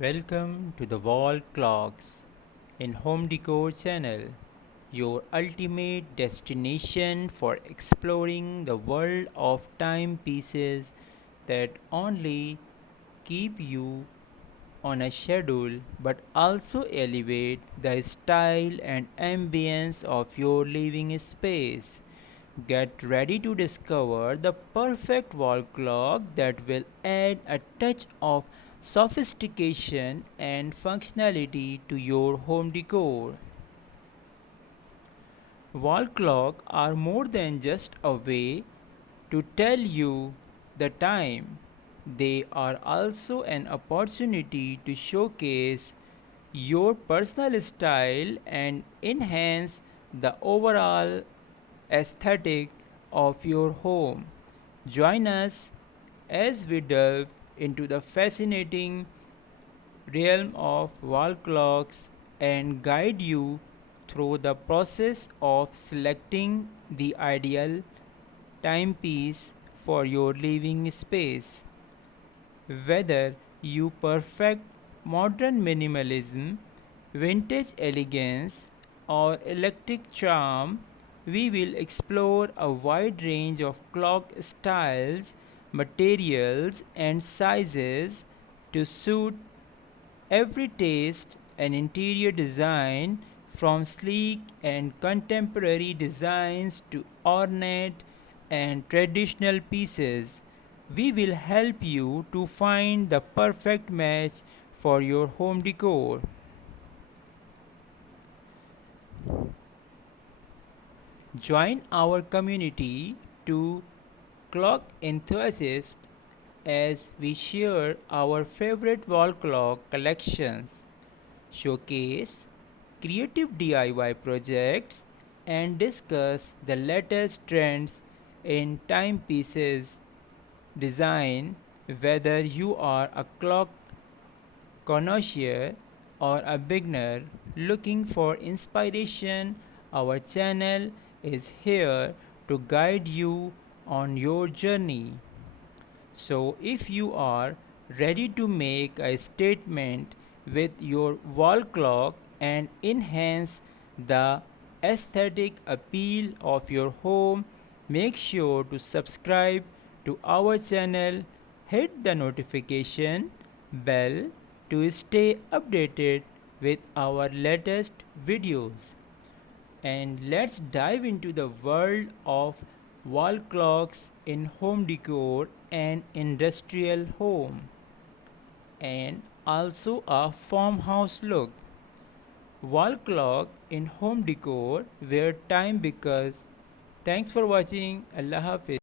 Welcome to the Wall Clocks in Home Decor channel, your ultimate destination for exploring the world of timepieces that only keep you on a schedule but also elevate the style and ambience of your living space. Get ready to discover the perfect wall clock that will add a touch of sophistication and functionality to your home decor. Wall clocks are more than just a way to tell you the time. They are also an opportunity to showcase your personal style and enhance the overall aesthetic of your home. Join us as we delve into the fascinating realm of wall clocks and guide you through the process of selecting the ideal timepiece for your living space. Whether you perfect modern minimalism, vintage elegance, or electric charm, we will explore a wide range of clock styles, materials, and sizes to suit every taste and interior design, from sleek and contemporary designs to ornate and traditional pieces. We will help you to find the perfect match for your home decor. Join our community to clock enthusiasts as we share our favorite wall clock collections, showcase creative DIY projects, and discuss the latest trends in timepieces design. Whether you are a clock connoisseur or a beginner looking for inspiration, our channel is here to guide you on your journey. So, if you are ready to make a statement with your wall clock and enhance the aesthetic appeal of your home, make sure to subscribe to our channel, hit the notification bell to stay updated with our latest videos. And let's dive into the world of wall clocks in home decor and industrial home, and also a farmhouse look. Wall clock in home decor where time because. Thanks for watching. Allah Hafiz.